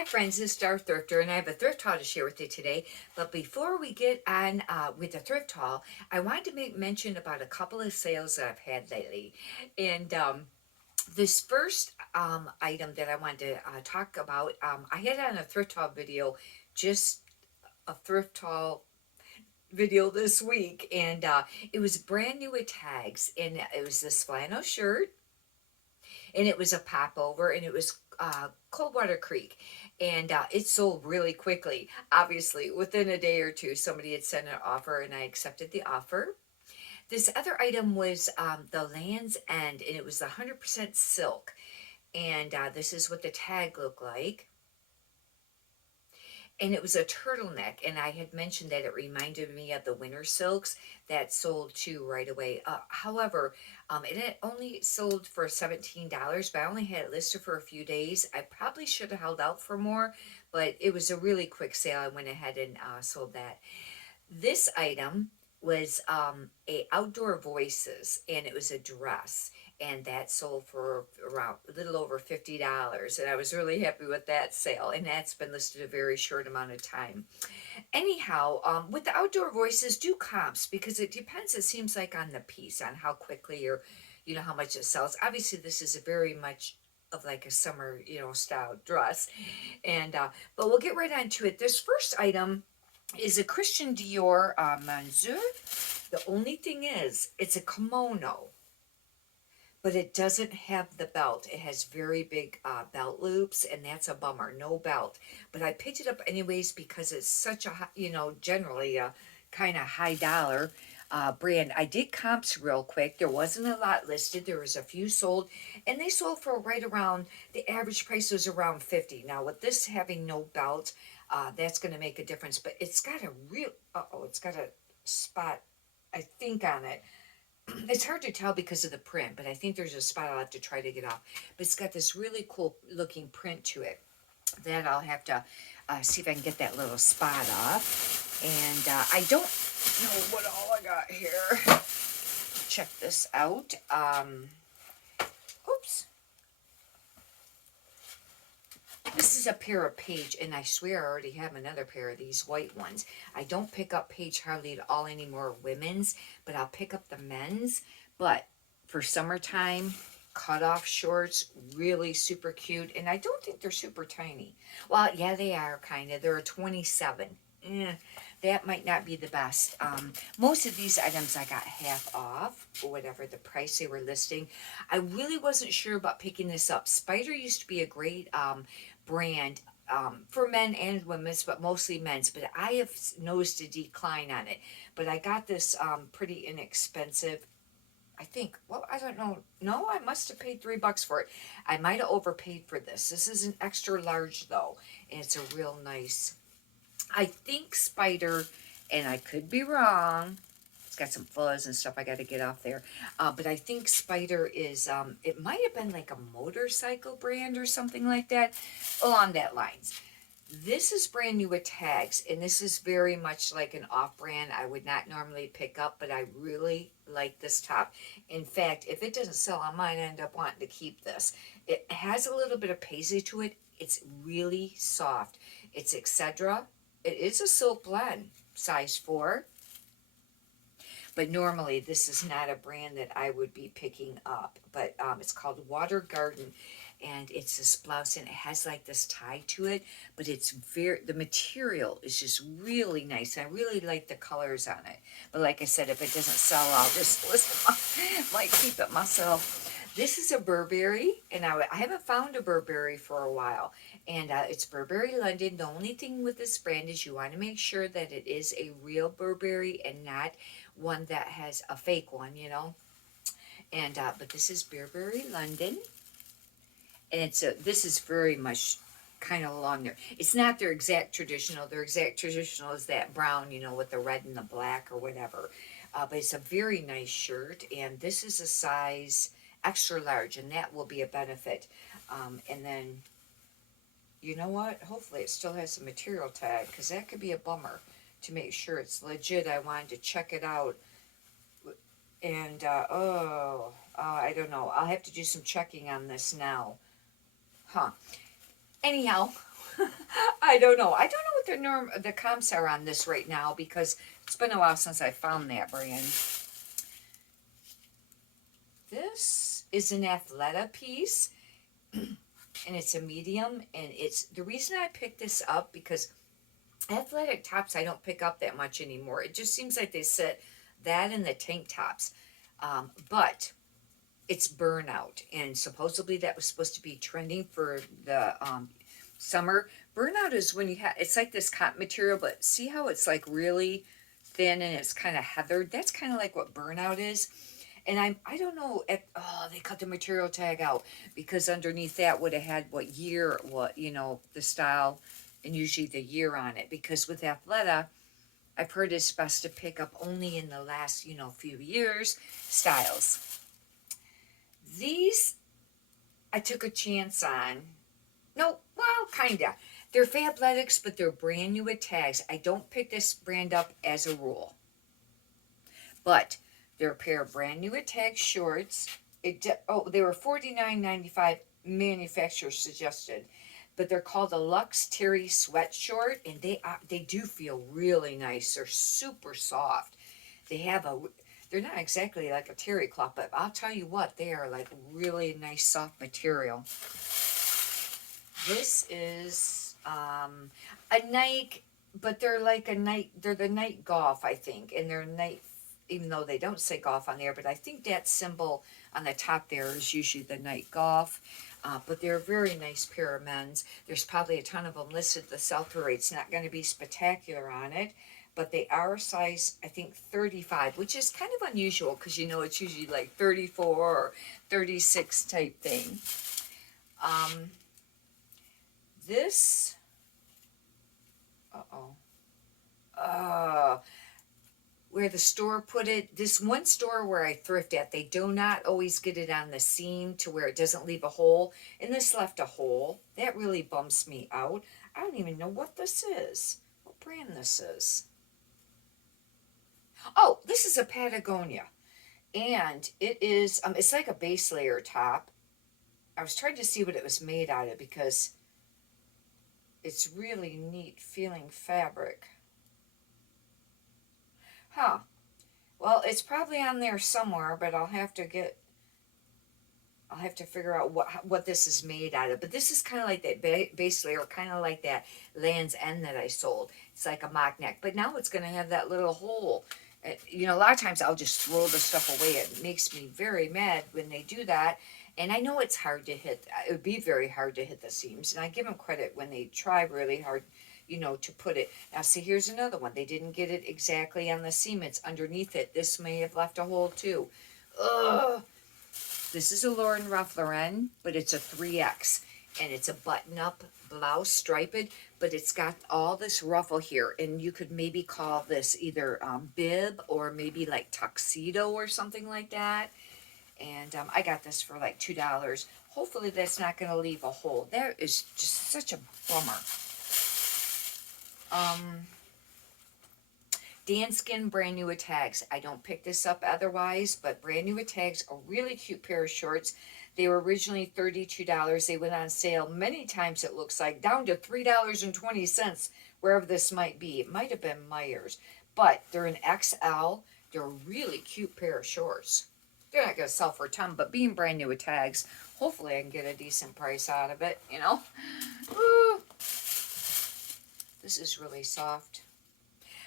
Hi friends, this is Star Thrifter and I have a thrift haul to share with you today. But before we get on with the thrift haul, I wanted to make mention about a couple of sales that I've had lately. And this first item that I wanted to talk about, I had on a thrift haul video, just a thrift haul video this week. And it was brand new with tags. And it was this flannel shirt and it was a popover, and it was Coldwater Creek, and it sold really quickly. Obviously, within a day or two, somebody had sent an offer, and I accepted the offer. This other item was the Land's End, and it was 100% silk, and this is what the tag looked like. And it was a turtleneck, and I had mentioned that it reminded me of the winter silks that sold too right away. However, it had only sold for $17, but I only had it listed for a few days. I probably should have held out for more, but it was a really quick sale. I went ahead and sold that. This item was a Outdoor Voices, and it was a dress, and that sold for around a little over $50, and I was really happy with that sale, and that's been listed a very short amount of time. Anyhow, with the Outdoor Voices, do comps, because it depends, it seems like, on the piece, on how quickly or how much it sells. Obviously this is a very much of like a summer style dress, and but we'll get right on to it. This first item is a Christian Dior Manzur. The only thing is, it's a kimono, but it doesn't have the belt. It has very big belt loops, and that's a bummer. No belt. But I picked it up anyways because it's such a, generally a kind of high dollar brand. I did comps real quick. There wasn't a lot listed. There was a few sold, and they sold for right around, the average price was around 50. Now with this having no belt, that's going to make a difference. But it's got a real, it's got a spot, I think, on it. It's hard to tell because of the print, but I think there's a spot I'll have to try to get off. But it's got this really cool looking print to it that I'll have to see if I can get that little spot off. And I don't know what all I got here. Check this out. Oops. This is a pair of Paige, and I swear I already have another pair of these white ones. I don't pick up Paige hardly at all anymore, women's, but I'll pick up the men's. But for summertime, cutoff shorts, really super cute, and I don't think they're super tiny. Well, yeah, they are kind of. They're a 27. That might not be the best. Most of these items I got half off, or whatever the price they were listing. I really wasn't sure about picking this up. Spider used to be a great brand for men and women's, but mostly men's. But I have noticed a decline on it. But I got this pretty inexpensive. I think, well, I don't know. No, I must have paid $3 for it. I might have overpaid for this. This is an extra large though, and it's a real nice. I think Spider, and I could be wrong, it's got some fuzz and stuff I got to get off there, but I think Spider is, it might have been like a motorcycle brand or something like that, along that lines. This is brand new with tags, and this is very much like an off-brand I would not normally pick up, but I really like this top. In fact, if it doesn't sell, I might end up wanting to keep this. It has a little bit of paisley to it. It's really soft. It's Excedra. It is a silk blend, size 4. But normally this is not a brand that I would be picking up. But it's called Water Garden, and it's this blouse, and it has like this tie to it. But it's the material is just really nice. I really like the colors on it. But like I said, if it doesn't sell, I'll just list them. Might keep it myself. This is a Burberry, and I haven't found a Burberry for a while. And it's Burberry London. The only thing with this brand is you want to make sure that it is a real Burberry and not one that has a fake one, And but this is Burberry London, and this is very much kind of along there. It's not their exact traditional. Their exact traditional is that brown, with the red and the black or whatever. But it's a very nice shirt, and this is a size extra large, and that will be a benefit. And then, you know what? Hopefully it still has a material tag, because that could be a bummer to make sure it's legit. I wanted to check it out. And, I don't know. I'll have to do some checking on this now. Anyhow, I don't know. I don't know what the comps are on this right now because it's been a while since I found that brand. This is an Athleta piece, and it's a medium, and it's the reason I picked this up because athletic tops I don't pick up that much anymore. It just seems like they sit that and the tank tops, but it's burnout, and supposedly that was supposed to be trending for the summer. Burnout is when you have it's like this cotton material, but see how it's like really thin and it's kind of heathered. That's kind of like what burnout is. And I don't know if they cut the material tag out because underneath that would have had what year, what the style, and usually the year on it. Because with Athleta, I've heard it's best to pick up only in the last few years styles. These I took a chance on. No, well, kinda. They're Fabletics, but they're brand new with tags. I don't pick this brand up as a rule, but they're a pair of brand new with tag shorts. They were $49.95 manufacturer suggested, but they're called a Luxe Terry Sweat Short, and they do feel really nice. They're super soft. They're not exactly like a terry cloth, but I'll tell you what, they are like really nice soft material. This is a Nike, but they're like they're the Nike Golf, I think, and they're Nike, even though they don't say golf on there, but I think that symbol on the top there is usually the Nike Golf. But they're a very nice pair of men's. There's probably a ton of them listed. The sell-through rate's not going to be spectacular on it, but they are size, I think, 35, which is kind of unusual because it's usually like 34 or 36 type thing. This, where the store put it, this one store where I thrift at, they do not always get it on the seam to where it doesn't leave a hole, and this left a hole. That really bumps me out. I don't even know what this is, what brand this is. Oh, this is a Patagonia, and it is, it's like a base layer top. I was trying to see what it was made out of because it's really neat feeling fabric. Huh. Well, it's probably on there somewhere, but I'll have to figure out what this is made out of. But this is kind of like that base layer, kind of like that Land's End that I sold. It's like a mock neck, but now it's going to have that little hole. A lot of times I'll just throw the stuff away. It makes me very mad when they do that. And I know it's hard to hit. It would be very hard to hit the seams. And I give them credit when they try really hard, to put it. Now, see, here's another one. They didn't get it exactly on the seam. It's underneath it. This may have left a hole, too. Ugh. This is a Lauren Ralph Lauren, but it's a 3X. And it's a button-up blouse, striped, but it's got all this ruffle here. And you could maybe call this either bib or maybe like tuxedo or something like that. And I got this for like $2. Hopefully that's not going to leave a hole. That is just such a bummer. Danskin brand new with tags. I don't pick this up otherwise, but brand new with tags. A really cute pair of shorts. They were originally $32. They went on sale many times, it looks like, down to $3.20, wherever this might be. It might have been Myers. But they're an XL. They're a really cute pair of shorts. They're not going to sell for a ton, but being brand new with tags, hopefully I can get a decent price out of it, Ooh. This is really soft.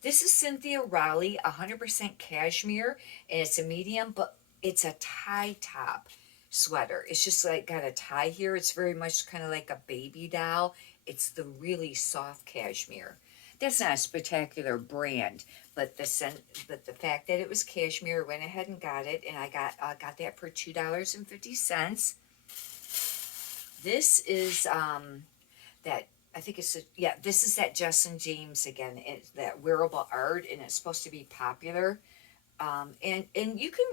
This is Cynthia Rowley, 100% cashmere, and it's a medium, but it's a tie top sweater. It's just like got a tie here. It's very much kind of like a baby doll. It's the really soft cashmere. That's not a spectacular brand, but the fact that it was cashmere, went ahead and got it, and I got that for $2.50. This is that I think it's this is that Justin James again. It's that wearable art, and it's supposed to be popular. And you can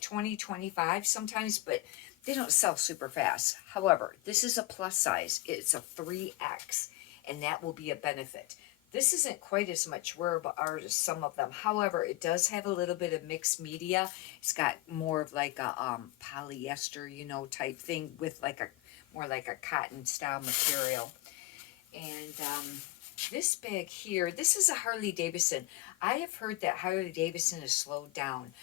20, 25 sometimes, but they don't sell super fast. However, this is a plus size. It's a 3X, and that will be a benefit. This isn't quite as much wearable art as some of them. However, it does have a little bit of mixed media. It's got more of like a polyester, type thing with like more like a cotton style material. And this bag here, this is a Harley Davidson. I have heard that Harley Davidson has slowed down.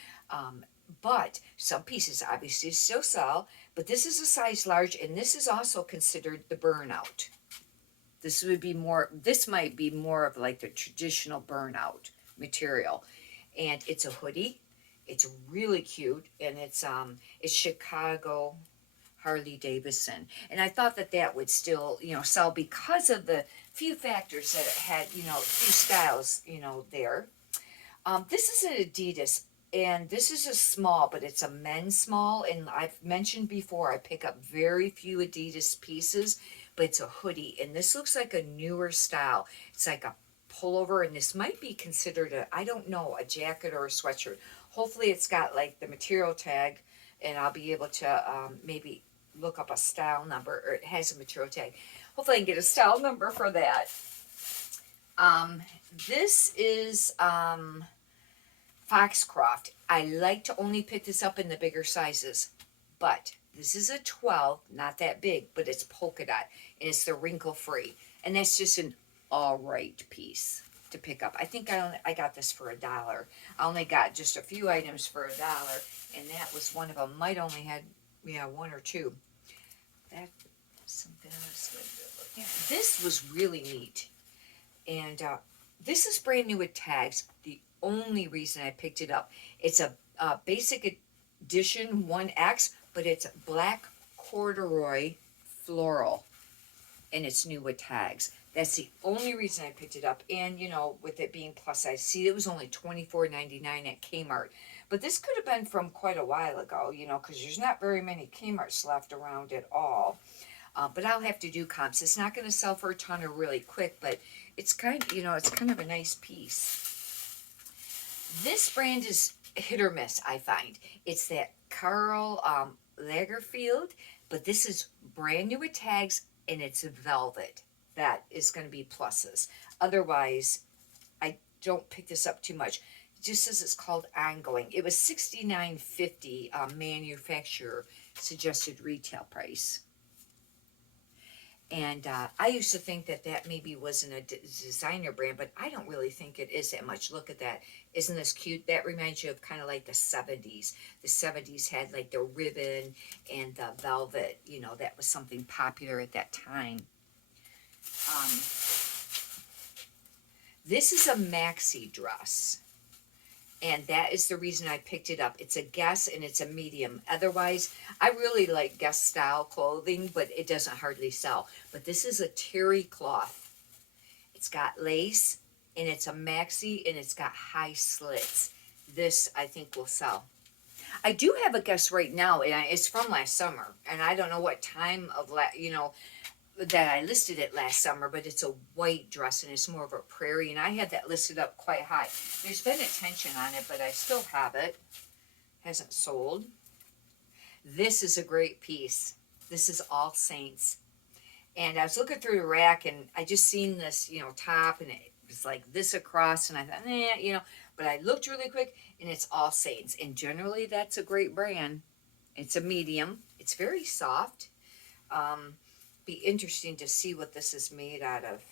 But some pieces obviously still sell. But this is a size large, and this is also considered the burnout. This would be more, this might be more of like the traditional burnout material. And it's a hoodie. It's really cute, and it's Chicago Harley Davidson. And I thought that that would still, sell because of the few factors that it had, a few styles, there. This is an Adidas, and this is a small, but it's a men's small. And I've mentioned before, I pick up very few Adidas pieces, but it's a hoodie. And this looks like a newer style. It's like a pullover, and this might be considered I don't know, a jacket or a sweatshirt. Hopefully it's got like the material tag, and I'll be able to maybe look up a style number, or it has a material tag. Hopefully I can get a style number for that. This is Foxcroft. I like to only pick this up in the bigger sizes, but this is a 12, not that big, but it's polka dot, and it's the wrinkle free, and that's just an all right piece to pick up. I think I got this for $1. I only got just a few items for $1, and that was one of them. Might only had one or two. That's something else. This was really neat, and this is brand new with tags. The only reason I picked it up, it's a basic edition 1X, but it's black corduroy floral, and it's new with tags. That's the only reason I picked it up. And, with it being plus size, see, it was only $24.99 at Kmart. But this could have been from quite a while ago, because there's not very many Kmarts left around at all. But I'll have to do comps. It's not going to sell for a ton or really quick, but it's kind of a nice piece. This brand is hit or miss, I find. It's that Karl Lagerfeld, but this is brand new with tags, and it's velvet. That is going to be pluses. Otherwise, I don't pick this up too much. It just says it's called Ongoing. It was $69.50 manufacturer suggested retail price. And I used to think that maybe wasn't a designer brand, but I don't really think it is that much. Look at that. Isn't this cute? That reminds you of kind of like the 70s. The 70s had like the ribbon and the velvet. That was something popular at that time. This is a maxi dress, and that is the reason I picked it up. It's a Guess, and it's a medium. Otherwise, I really like Guess style clothing, but it doesn't hardly sell. But this is a terry cloth. It's got lace, and it's a maxi, and it's got high slits. This, I think, will sell. I do have a Guess right now, and it's from last summer, and I don't know what time of that I listed it last summer, but it's a white dress, and it's more of a prairie, and I had that listed up quite high. There's been attention on it, but I still have it. Hasn't sold. This is a great piece. This is All Saints. And I was looking through the rack, and I just seen this, top, and it was like this across, and I thought, but I looked really quick, and it's All Saints. And generally, that's a great brand. It's a medium. It's very soft. Be interesting to see what this is made out of.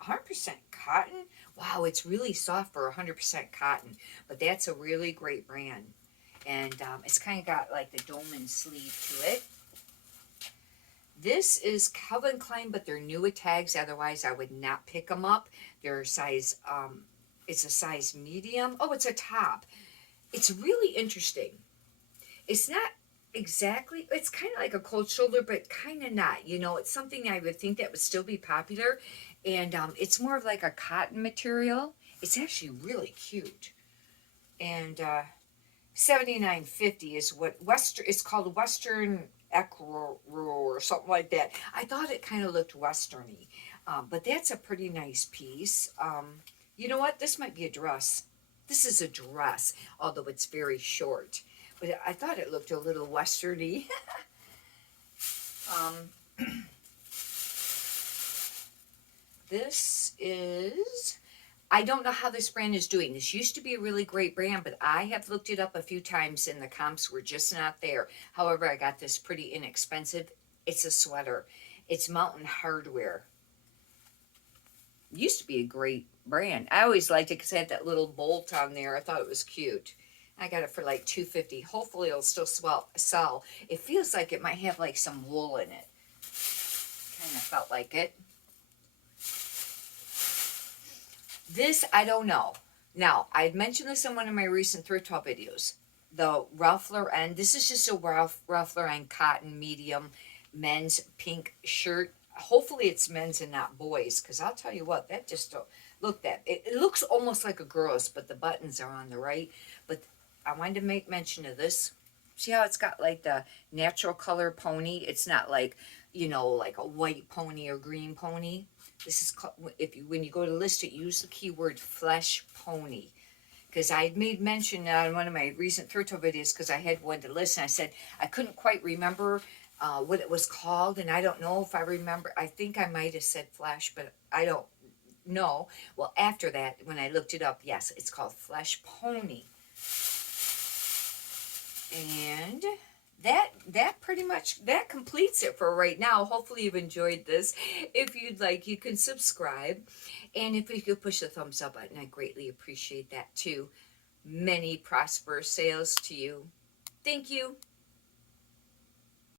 100% cotton. Wow, it's really soft for 100% cotton, but that's a really great brand. And it's kind of got like the dome and sleeve to it. This is Calvin Klein, but they're new with tags. Otherwise, I would not pick them up. They're size, it's a size medium. Oh, it's a top. It's really interesting. It's not exactly, it's kind of like a cold shoulder, but kind of not. It's something I would think that would still be popular. And it's more of like a cotton material. It's actually really cute. And $79.50 is what it's called Western Ecru or something like that. I thought it kind of looked westerny. But that's a pretty nice piece. You know what? This might be a dress. This is a dress, although it's very short. But I thought it looked a little westerny. This is I don't know how this brand is doing. This used to be a really great brand, but I have looked it up a few times and the comps were just not there. However, I got this pretty inexpensive. It's a sweater. It's Mountain Hardwear. Used to be a great brand. I always liked it because it had that little bolt on there. I thought it was cute. I got it for like $2.50. Hopefully it'll still sell. It feels like it might have like some wool in it. Kind of felt like it. This, I don't know. Now, I mentioned this in one of my recent Thrift Haul videos. The Ralph Lauren, this is just a Ralph Lauren cotton medium men's pink shirt. Hopefully it's men's and not boys, because I'll tell you what, that just, look, that, it looks almost like a girl's, but the buttons are on the right. But I wanted to make mention of this. See how it's got like the natural color pony? It's not like, you know, like a white pony or green pony. This is called, when you go to list it, use the keyword flesh pony. Because I had made mention on one of my recent Thrift Haul videos, because I had one to list, and I said I couldn't quite remember what it was called, and I don't know if I remember. I think I might have said flesh, but I don't know. Well, after that, when I looked it up, yes, it's called Flesh Pony. And that pretty much, that completes it for right now. Hopefully you've enjoyed this. If you'd like, you can subscribe. And if you could push the thumbs up button, I greatly appreciate that too. Many prosperous sales to you. Thank you.